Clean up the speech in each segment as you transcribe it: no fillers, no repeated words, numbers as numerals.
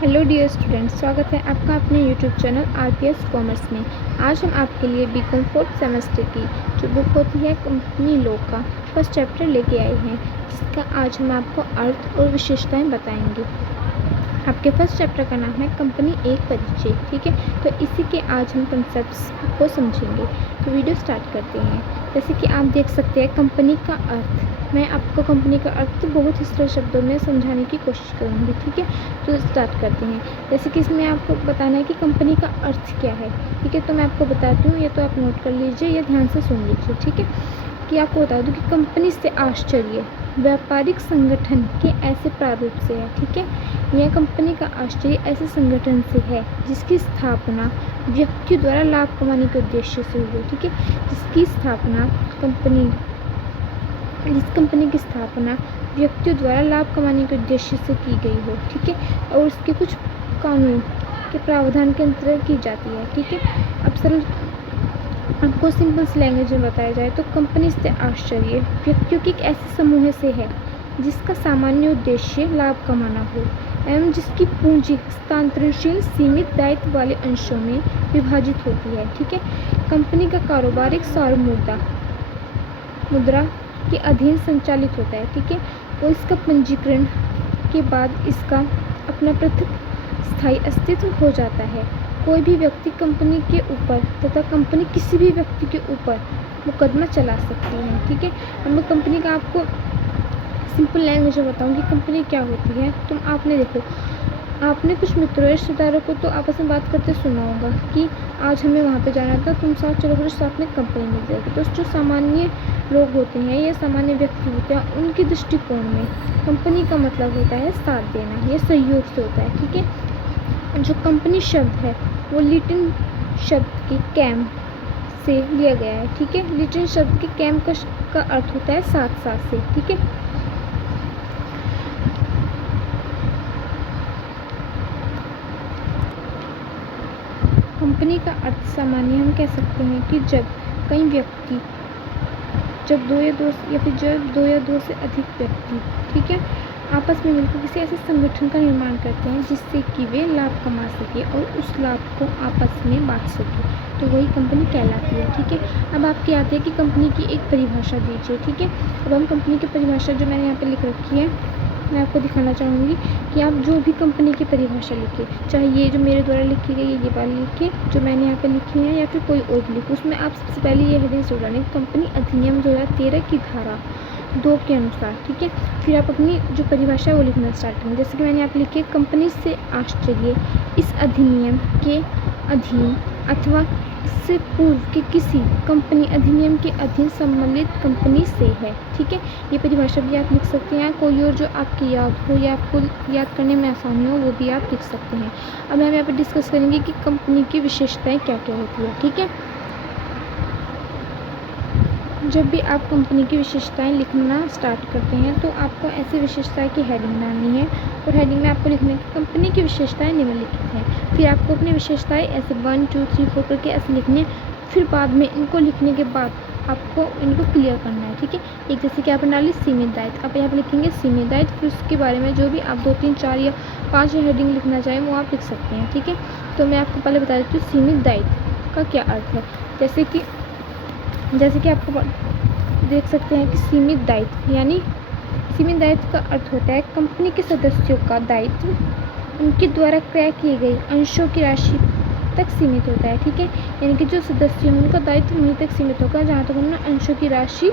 Hello dear students, स्वागत है आपका अपने यूट्यूब चैनल आरपीएस कॉमर्स में। आज हम आपके लिए बीकॉम फोर्थ सेमेस्टर की जो बुक होती है कंपनी लॉ का फर्स्ट चैप्टर लेके आए हैं, जिसका आज हम आपको अर्थ और विशेषताएं बताएंगे। आपके फर्स्ट चैप्टर का नाम है कंपनी एक परिचय। ठीक है, तो इसी के आज हम कंसेप्ट्स को समझेंगे। तो वीडियो स्टार्ट करते हैं। जैसे कि आप देख सकते हैं कंपनी का अर्थ। मैं आपको कंपनी का अर्थ बहुत ही सरल शब्दों में समझाने की कोशिश करूँगी। ठीक है, तो स्टार्ट करते हैं। जैसे कि इसमें आपको बताना है कि कंपनी का अर्थ क्या है। ठीक है, तो मैं आपको बताती हूँ, ये तो आप नोट कर लीजिए या ध्यान से सुन लीजिए। ठीक है, कि आपको बता दूँ कि कंपनी से आश्चर्य व्यापारिक संगठन के ऐसे प्रारूप से है। ठीक है, यह कंपनी का आश्चर्य ऐसे संगठन से है जिसकी स्थापना व्यक्ति द्वारा लाभ कमाने के उद्देश्य से हुई। ठीक है, जिस कंपनी की स्थापना व्यक्तियों द्वारा लाभ कमाने के उद्देश्य से की गई हो। ठीक है, और उसके कुछ कानून के प्रावधान के अंतर्गत की जाती है। ठीक है, अब सरल आपको सिंपल लैंग्वेज में बताया जाए तो कंपनी से आश्चर्य व्यक्तियों के एक ऐसे समूह से है जिसका सामान्य उद्देश्य लाभ कमाना हो एवं जिसकी पूंजी हस्तांतरणशील सीमित दायित्व वाले अंशों में विभाजित होती है। ठीक है, कंपनी का कारोबार एक सार्वमुद्रा मुद्रा के अधीन संचालित होता है। ठीक है, और इसका पंजीकरण के बाद इसका अपना पृथक स्थायी अस्तित्व हो जाता है। कोई भी व्यक्ति कंपनी के ऊपर तथा कंपनी किसी भी व्यक्ति के ऊपर मुकदमा चला सकती है। ठीक है, अब मैं कंपनी का आपको सिंपल लैंग्वेज में बताऊँ कि कंपनी क्या होती है। तुम आपने देखो, आपने कुछ मित्रों रिश्तेदारों को तो आपस में बात करते सुना होगा कि आज हमें वहाँ पे जाना था, तुम साथ चलो, फिर साथ में कंपनी मिल जाएगी। तो जो सामान्य लोग होते हैं या सामान्य व्यक्ति होते हैं, उनके दृष्टिकोण में कंपनी का मतलब होता है साथ देना, यह सहयोग से होता है। ठीक है, जो कंपनी शब्द है वो लिटिन शब्द के कैम से लिया गया है। ठीक है, लिटिन शब्द के कैम का अर्थ होता है साथ साथ से। ठीक है, कंपनी का अर्थ सामान्य हम कह सकते हैं कि जब कई व्यक्ति जब दो या दो से अधिक व्यक्ति, ठीक है, आपस में मिलकर किसी ऐसे संगठन का निर्माण करते हैं जिससे कि वे लाभ कमा सके और उस लाभ को आपस में बांट सके, तो वही कंपनी कहलाती है। ठीक है, अब आपके आते हैं कि कंपनी की एक परिभाषा दीजिए। ठीक है, अब हम कंपनी की परिभाषा जो मैंने यहाँ पे लिख रखी है, मैं आपको दिखाना चाहूँगी कि आप जो भी कंपनी की परिभाषा लिखे, चाहे ये जो मेरे द्वारा लिखी गई ये वाली लिखे जो मैंने यहाँ पे लिखी है, या फिर कोई और भी लिखे, उसमें आप सबसे पहले ये हेडिंग से डालें कंपनी अधिनियम 2013 की धारा 2 के अनुसार। ठीक है, फिर आप अपनी जो परिभाषा है वो लिखना स्टार्ट करेंगे। जैसे कि मैंने यहाँ पे लिखी है, कंपनी से आश्चर्य इस अधिनियम के अधीन अथवा इससे पूर्व के किसी कंपनी अधिनियम के अधीन सम्मिलित कंपनी से है। ठीक है, ये परिभाषा भी आप लिख सकते हैं, कोई और जो आपकी याद हो या आपको याद करने में आसानी हो वो भी आप लिख सकते हैं। अब हम यहाँ पे डिस्कस करेंगे कि कंपनी की विशेषताएं क्या क्या होती है। ठीक है, जब भी आप कंपनी की विशेषताएं लिखना स्टार्ट करते हैं तो आपको ऐसी विशेषताएं की हेडिंग बनानी है, और हेडिंग में आपको लिखना है कि कंपनी की विशेषताएं निम्नलिखित हैं। फिर आपको अपनी विशेषताएं ऐसे 1 2 3 4 करके ऐसे लिखने, फिर बाद में इनको लिखने के बाद आपको इनको क्लियर करना है। ठीक है, एक जैसे कि आपने डाली सीमित दायित्व, आप यहाँ पर लिखेंगे सीमित दायित्व, फिर उसके बारे में जो भी आप 2 3 4 या 5 हेडिंग लिखना चाहें वो आप लिख सकते हैं। ठीक है, तो मैं आपको पहले बता देती हूँ सीमित दायित्व का क्या अर्थ है। जैसे कि आपको देख सकते हैं कि सीमित दायित्व का अर्थ होता है कंपनी के सदस्यों का दायित्व उनके द्वारा क्रय किए गए अंशों की राशि तक सीमित होता है। ठीक है, यानी कि जो सदस्य हैं उनका दायित्व वहीं तक सीमित होगा जहाँ तक उन्होंने अंशों की राशि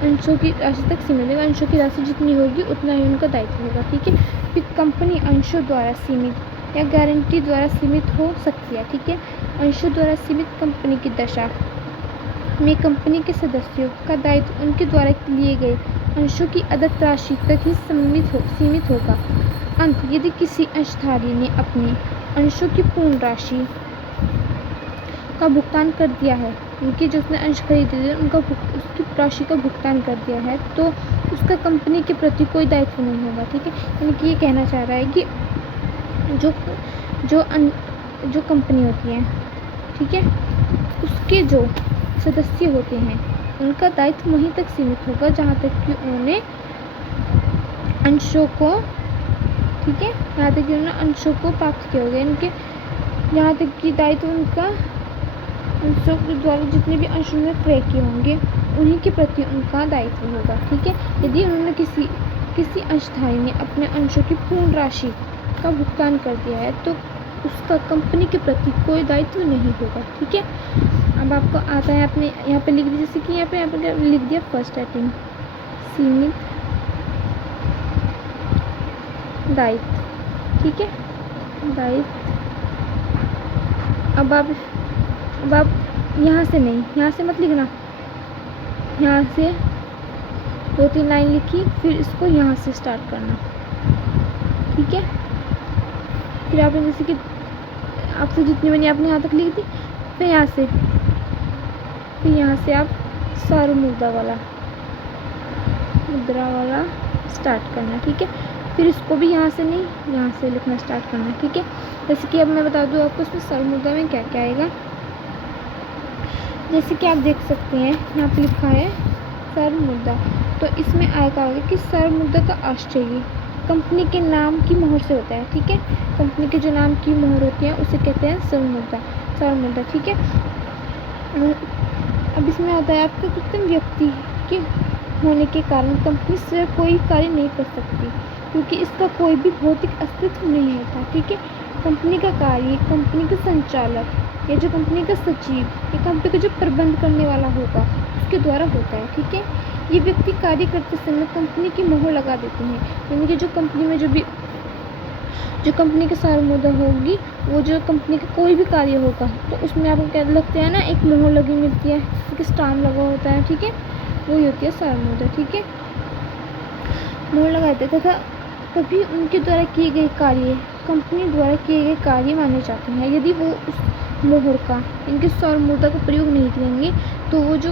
तक सीमित होगा। अंशों की राशि जितनी होगी उतना ही उनका दायित्व होगा। ठीक है, फिर कंपनी अंशों द्वारा सीमित या गारंटी द्वारा सीमित हो सकती है। ठीक है, अंशों द्वारा सीमित कंपनी की दशा में कंपनी के सदस्यों का दायित्व उनके द्वारा लिए गए अंशों की अदत्त राशि तक ही सीमित होगा। अंत यदि किसी अंशधारी ने अपने अंशों की पूर्ण राशि का भुगतान कर दिया है, उनके जो उसने अंश खरीदे थे उसकी राशि का भुगतान कर दिया है, तो उसका कंपनी के प्रति कोई दायित्व नहीं होगा। ठीक है, यानी कि ये कहना चाह रहा है कि जो कंपनी होती है, ठीक है, उसके जो सदस्य होते हैं उनका दायित्व वहीं तक सीमित होगा जहाँ तक कि उन्होंने अंशों को ठीक है, यहाँ तक कि उन्होंने अंशों को प्राप्त किया होगा, इनके यहाँ तक कि दायित्व उनका अंशों के द्वारा जितने भी अंश उन्होंने क्रय किए होंगे उन्हीं के प्रति उनका दायित्व होगा। ठीक है, यदि उन्होंने किसी अंशधारी ने अपने अंशों की पूर्ण राशि का भुगतान कर दिया है तो उसका कंपनी के प्रति कोई दायित्व नहीं होगा। ठीक है, अब आपको आता है अपने यहाँ पे लिख दिया, जैसे कि यहाँ पे लिख दिया फर्स्ट हेडिंग सीमित दायित्व। ठीक है, दायित्व। अब आप यहाँ से नहीं, यहाँ से मत लिखना, यहाँ से 2-3 लाइन लिखी, फिर इसको यहाँ से स्टार्ट करना। ठीक है, फिर आपने जैसे कि आपसे जितनी बनी आपने यहाँ तक लिख दी, फिर यहाँ से आप सारू मुद्रा वाला स्टार्ट करना। ठीक है, फिर इसको भी यहाँ से नहीं, यहाँ से लिखना स्टार्ट करना। ठीक है, जैसे कि अब मैं बता दूँ आपको इसमें सारू मुद्रा में क्या क्या आएगा। जैसे कि आप देख सकते हैं यहाँ पे लिखा है सारू मुद्रा, तो इसमें आएगा कि सारू मुद्रा का आश्चर्य कंपनी के नाम की मोहर से होता है। ठीक है, कंपनी के जो नाम की मोहर होती है उसे कहते हैं सारू मुद्रा। ठीक है, अब इसमें आता है आपके कृत्रिम व्यक्ति के होने के कारण कंपनी से कोई कार्य नहीं कर सकती क्योंकि इसका कोई भी भौतिक अस्तित्व नहीं होता। ठीक है, कंपनी का कार्य कंपनी के संचालक या जो कंपनी का सचिव या कंपनी का जो प्रबंध करने वाला होगा उसके द्वारा होता है। ठीक है, ये व्यक्ति कार्य करते समय कंपनी की मोहर लगा देते हैं, यानी कि जो कंपनी में जो कंपनी की सारू मुद्रा होगी, वो जो कंपनी का कोई भी कार्य होगा तो उसमें आपको क्या लगता है ना, एक मोहर लगी मिलती है, एक स्टाम्प लगा होता है। ठीक है, वही होती है सारू मुद्रा। ठीक है, मोहर लगाते तथा तभी उनके द्वारा किए गए कार्य कंपनी द्वारा किए गए कार्य माने जाते हैं। यदि वो उस मोहर का, इनके सारू मुद्रा का प्रयोग नहीं करेंगे तो वो जो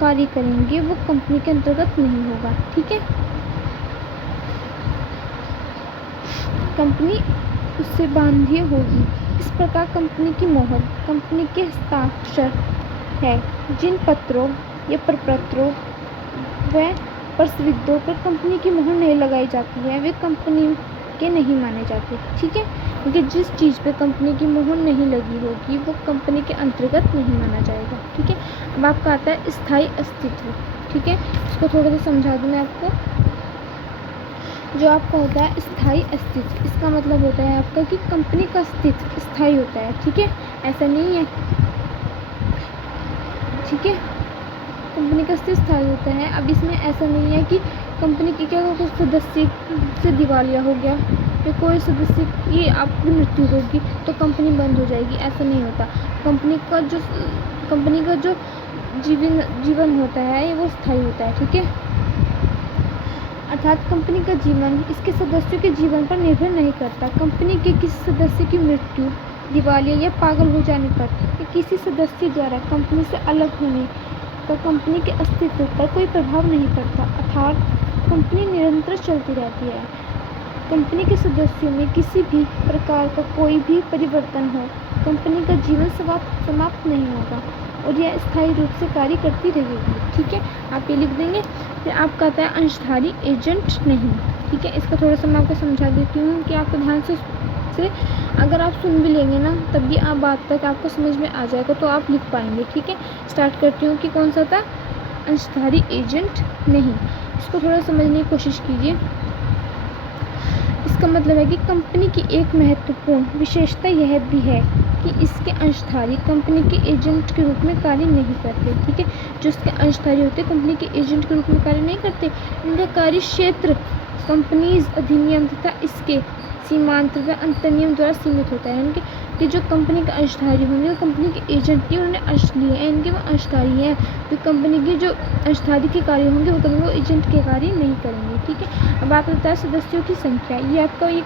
कार्य करेंगे वो कंपनी के अंतर्गत नहीं होगा। ठीक है, कंपनी उससे बांधिए होगी। इस प्रकार कंपनी की मोहर कंपनी के हस्ताक्षर है। जिन पत्रों या प्रपत्रों व प्रस्तावों पर कंपनी की मोहर नहीं लगाई जाती है वे कंपनी के नहीं माने जाते। ठीक है, क्योंकि जिस चीज़ पे कंपनी की मोहर नहीं लगी होगी वो कंपनी के अंतर्गत नहीं माना जाएगा। ठीक है, अब आपका आता है स्थायी अस्तित्व। ठीक है, इसको थोड़ा सा समझा दूँ मैं आपको। जो आपका होता है स्थायी अस्तित्व, इसका मतलब होता है आपका कि कंपनी का अस्तित्व स्थायी होता है। ठीक है, ऐसा नहीं है। ठीक है, कंपनी का अस्तित्व स्थायी होता है। अब इसमें ऐसा नहीं है कि कंपनी की क्या कुछ सदस्य से दिवालिया हो गया या कोई सदस्य की आपकी मृत्यु होगी तो कंपनी बंद हो जाएगी, ऐसा नहीं होता। कंपनी का जो जीवन होता है वो स्थायी होता है। ठीक है, अर्थात कंपनी का जीवन इसके सदस्यों के जीवन पर निर्भर नहीं करता। कंपनी के किसी सदस्य की मृत्यु, दिवालिया या पागल हो जाने पर या किसी सदस्य द्वारा कंपनी से अलग होने का कंपनी के अस्तित्व पर कोई प्रभाव नहीं पड़ता, अर्थात कंपनी निरंतर चलती रहती है। कंपनी के सदस्यों में किसी भी प्रकार का कोई भी परिवर्तन हो कंपनी का जीवन समाप्त नहीं होगा और यह स्थायी रूप से कार्य करती रहेगी। ठीक है, आप ये लिख देंगे। फिर आपका आता है अंशधारी एजेंट नहीं। ठीक है, इसका थोड़ा सा मैं आपको समझा देती हूँ कि आपको ध्यान से अगर आप सुन भी लेंगे ना तब भी आप बात तक आपको समझ में आ जाएगा तो आप लिख पाएंगे। ठीक है, स्टार्ट करती हूँ कि कौन सा था अंशधारी एजेंट नहीं। इसको थोड़ा समझने की कोशिश कीजिए। इसका मतलब है कि कंपनी की एक महत्वपूर्ण विशेषता यह भी है कि इसके अंशधारी कंपनी के एजेंट के रूप में कार्य नहीं करते। ठीक है, जो इसके अंशधारी होते हैं कंपनी के एजेंट के रूप में कार्य नहीं करते। इनका कार्य क्षेत्र कंपनीज अधिनियम तथा इसके सीमांत व अंतर्नियम द्वारा सीमित होता है। इनके कि जो कंपनी के अंशधारी होंगे वो कंपनी के एजेंट नहीं, उन्होंने अंश लिए हैं, इनके वो अंशधारी हैं। जो कंपनी के जो अंशधारी के कार्य होंगे वो करेंगे, वो एजेंट के कार्य नहीं करेंगे। ठीक है, अब आप होता है सदस्यों की संख्या। ये आपका एक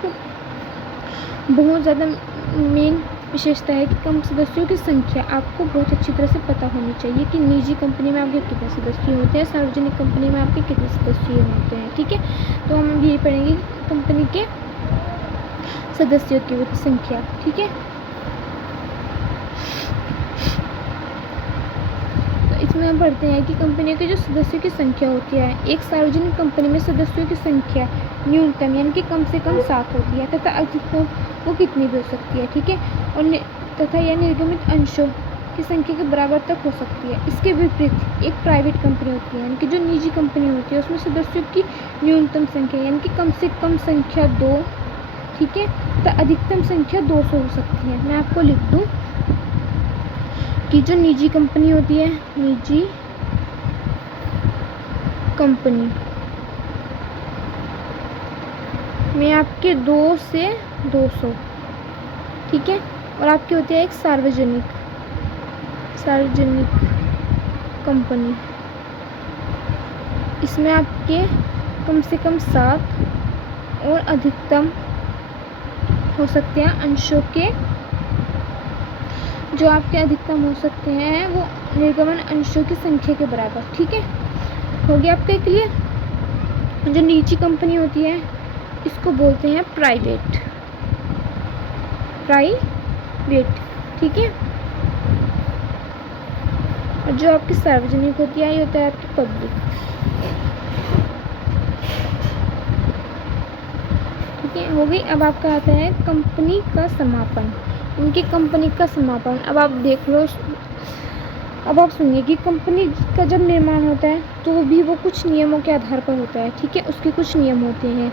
बहुत ज़्यादा मेन विशेषता है कि कम सदस्यों की संख्या आपको बहुत अच्छी तरह से पता होनी चाहिए कि निजी कंपनी में आपके कितने सदस्य होते हैं, सार्वजनिक कंपनी में आपके कितने सदस्य होते हैं। ठीक है, तो हम यही पढ़ेंगे कंपनी के सदस्यों की संख्या। ठीक है, तो इसमें हम पढ़ते हैं कि कंपनी के जो सदस्यों की संख्या होती है, एक सार्वजनिक कंपनी में सदस्यों की संख्या न्यूनतम यानी कि कम से कम 7 होती है तथा अधिकतम वो कितनी भी हो सकती है, ठीक है। और तथा यह निर्गमित अंशों की संख्या के बराबर तक हो सकती है। इसके विपरीत एक प्राइवेट कंपनी होती है यानी कि जो निजी कंपनी होती है उसमें सदस्यों की न्यूनतम संख्या यानी कि कम से कम संख्या 2, ठीक है, तो अधिकतम संख्या 200 हो सकती है। मैं आपको लिख दूं कि जो निजी कंपनी होती है, निजी कंपनी में आपके 2 से 200, ठीक है। और आपकी होती है एक सार्वजनिक कंपनी, इसमें आपके कम से कम 7 और अधिकतम हो सकते हैं अंशों के, जो आपके अधिकतम हो सकते हैं वो निर्गमन अंशों की संख्या के बराबर, ठीक है। हो गया आपका क्लियर। जो निजी कंपनी होती है इसको बोलते हैं प्राइवेट, ठीक है। और जो आपकी सार्वजनिक होती है ये होता है आपकी पब्लिक, ठीक है। हो गई। अब आपका आता है कंपनी का समापन, उनकी कंपनी का समापन। अब आप देख लो, अब आप सुनिए कि कंपनी का जब निर्माण होता है तो भी वो कुछ नियमों के आधार पर होता है, ठीक है, उसके कुछ नियम होते हैं।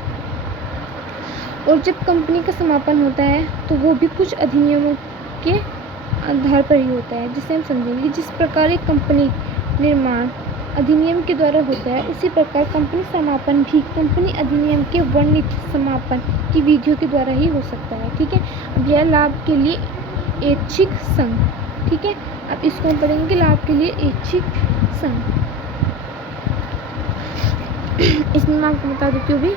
और जब कंपनी का समापन होता है तो वो भी कुछ अधिनियमों के आधार पर ही होता है, जिसे हम समझेंगे। जिस प्रकार एक कंपनी निर्माण अधिनियम के द्वारा होता है उसी प्रकार कंपनी समापन भी कंपनी अधिनियम के वर्णित समापन की विधियों के द्वारा ही हो सकता है, ठीक है। अब यह लाभ के लिए ऐच्छिक संघ, ठीक है। अब इसको हम पढ़ेंगे कि लाभ के लिए ऐच्छिक संघ। इसमें मैं आपको बता देती हूँ भी